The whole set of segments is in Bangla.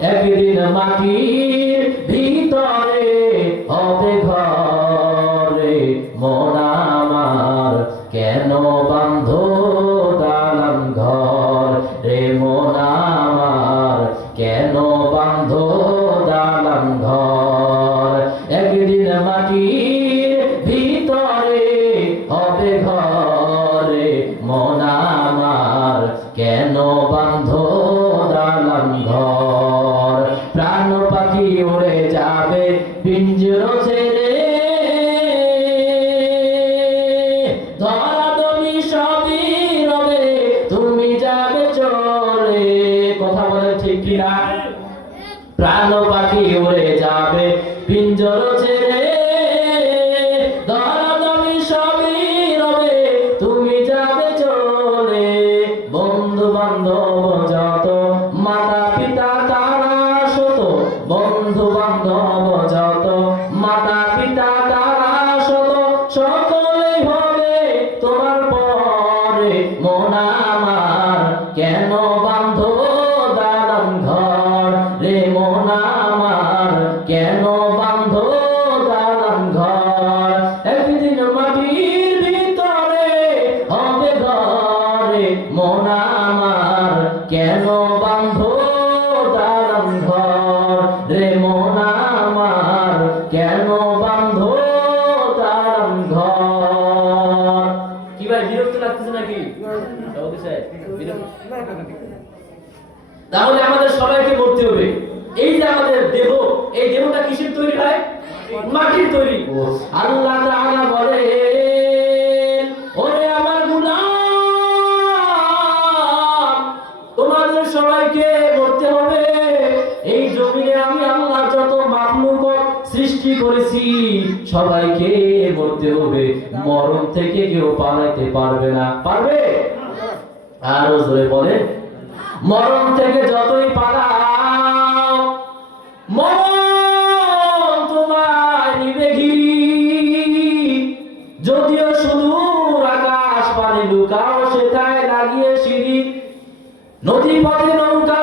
একদিন মাটির ভিতরে হবে ঘরে, মন আমার কেন বান্ধ দালান ঘর? রে মন আমার কেন বান্ধ দালান ঘর? একদিন মাটির ভিতরে হবে ঘরে, মন আমার কেন বান্ধ Dobra. মন আমার? কেন বান্ধ দালান ঘর? একদিন মাটির ভিতরে হবে ঘরে, মন আমার। কেন বান্ধ দালান ঘর? রে মন আমার, কেন বান্ধ দালান ঘর? কি ভাই, বিরক্ত নাকি? তাহলে আমাদের সবাইকে করতে হবে। এই আমাদের দেহ, এই দেহটা কিসের তৈরি হয়? তৈরি। আল্লাহ তাআলা বলেন, ওরে আমার তোমাদের সবাইকে করতে হবে। এই জমিনে আমি আল্লাহ যত মাখলুক সৃষ্টি করেছি, সবাইকে মরতে হবে। মরণ থেকে কেউ পালাইতে পারবে না। পারবে? আরও জোরে বলেন। মরণ থেকে যতই পালাও মরণ তোমায় নিবে যদিও সুদূর আকাশ পানি লুকাও সেটায় লাগিয়ে সিঁড়ি। নদী পথে নৌকা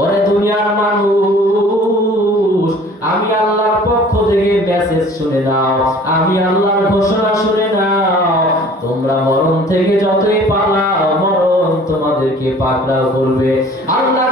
ওরে দুনিয়ার মানুষ, আমি আল্লাহর পক্ষ থেকে মেসেজ শুনে নাও, আমি আল্লাহর ঘোষণা শুনে নাও। তোমরা মরণ থেকে যতই পালাও, মরণ তোমাদেরকে পাকড়াও করবে। আল্লাহ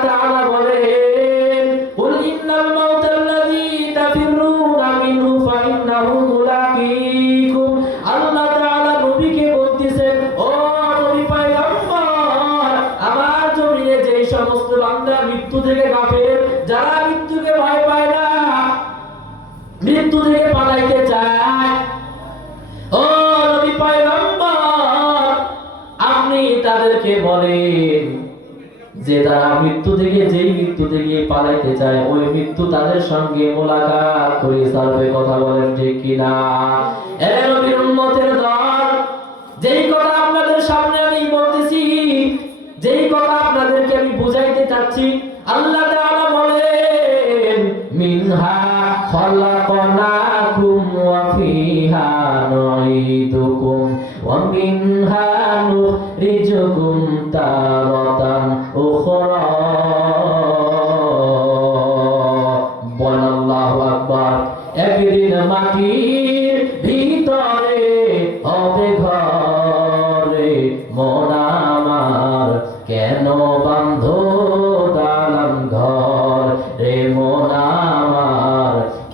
থেকে যারা মৃত্যুকে ভয় পায় না, মৃত্যু থেকে পালাইতে চায়। আপনি তাদেরকে বলেন যে তারা মৃত্যু থেকে, যেই মৃত্যু থেকে পালাইতে চায়, ওই মৃত্যু তাদের সঙ্গে মোলাকাত করে সার্ভে কথা বলেন ঠিক কিনা? এ নবীর উম্মতের দল, যেই কথা আপনাদের সামনে আমি বলতেছি, যেই কথা আপনাদেরকে আমি বুঝাইতে চাচ্ছি আল্লাহ তাআলা বলেন মিনহা খলাকনাকুম ওয়া ফিহা নুঈদুকুম ওয়া মিনহা নুখরিজুকুম তারাতান উখরা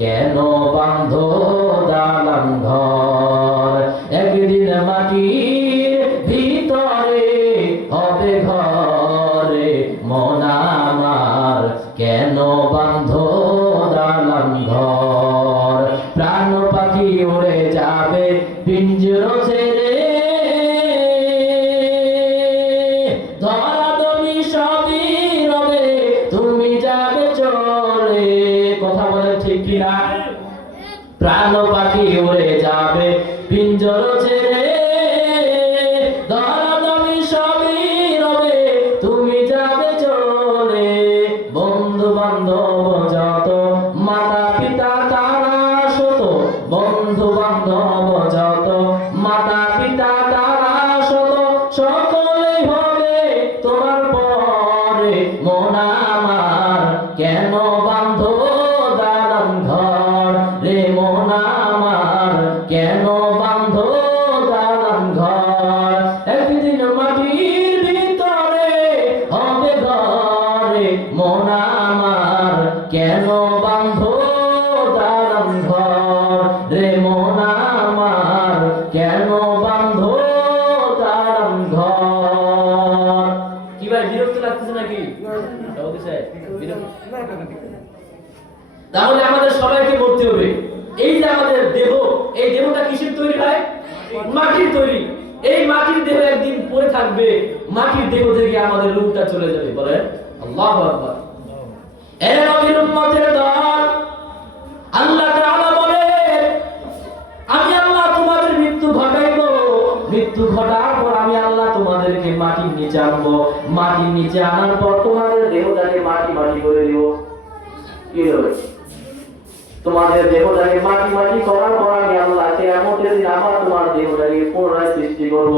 কেন বান্ধ দালান ঘর? একদিন মাটির ভিতরে হবে ঘরে, মন আমার কেন বান্ধ দালান ঘর? প্রাণ পাখি উড়ে যাবে। পিঞ্জর ছেড়ে মাতা পিতা তারা শত বন্ধু বান্ধব যত মাতা পিতা তারা শত সকলেই হবে তোমার পরে। মন বান্ধ দালান ঘর। একদিন মাটির ভিতরে হবে ঘরে, মন আমার কেন বান্ধ দালান ঘর? রে মন আমার কেন বান্ধ দালান ঘর? কি বিরক্ত লাগতেছে নাকি? বিরক্ত? তাহলে আমাদের সবাইকে করতে হবে। এই যে আমাদের দেহ, এই দেহটা কিসের তৈরি হয়? মাটির তৈরি। এই মাটির দেহ একদিন পড়ে থাকবে, মাটির দেহ থেকে আমাদের রূপটা চলে যাবে। বলে আল্লাহ আকবার। এ নবীর উম্মতের দল, আল্লাহ তাআলা বলে আমি আল্লাহ তোমাদের মৃত্যু ঘটাইবো। মৃত্যু ঘটার পর আমি আল্লাহ তোমাদেরকে মাটির নিচে আনব। মাটির নিচে আনার পর তোমাদের দেহটাকে মাটি মাটি করে দিব। কি হবে তোমাদের দেহটাকে মাটি মাটি করার পর আমি আল্লাহ কেয়ামতের দিন আবার তোমার দেহটাকে পুনরায় সৃষ্টি করব।